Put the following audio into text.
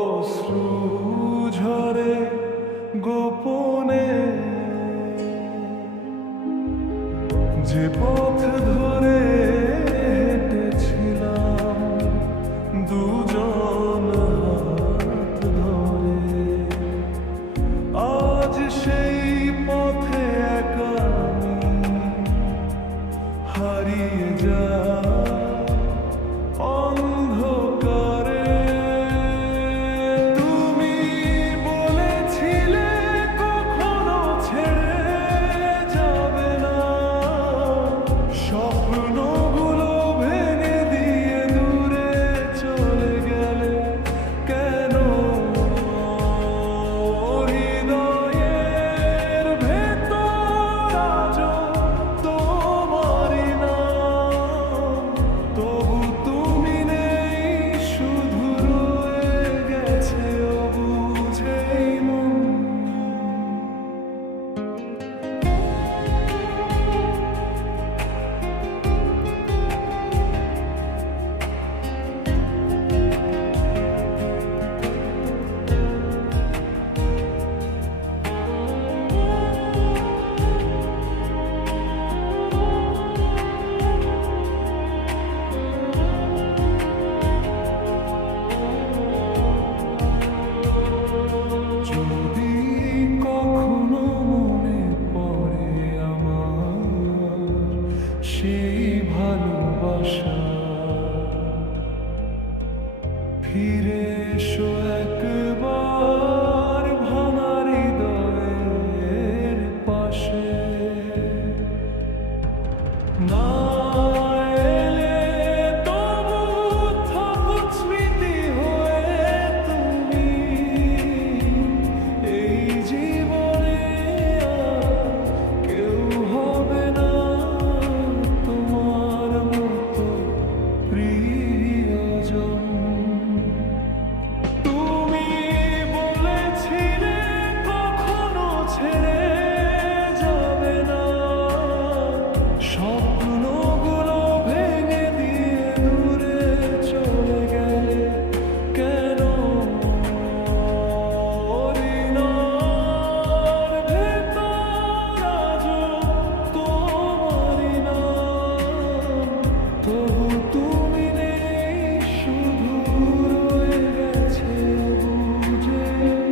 অশ্রু ঝরে গোপনে, যে পথ ধরে হেঁটেছিলাম দুজন হাত ধরে, আজ সেই পথে একা আমি হারিয়ে যাই অন্ধকারে। তুমি বলেছিলে কখনো ছেড়ে যাবে না, স্বপ্নগুলো ভেঙে দিয়ে দূরে চলে গেলে কেন? হৃদয়ের ভেতর আজও তোমারই নাম, তবু তুমি নেই, শুধু রয়ে গেছে অবুঝেই মন। যদি কখনো মনে পড়ে আমার সেই ভালোবাসা, ফিরে এসো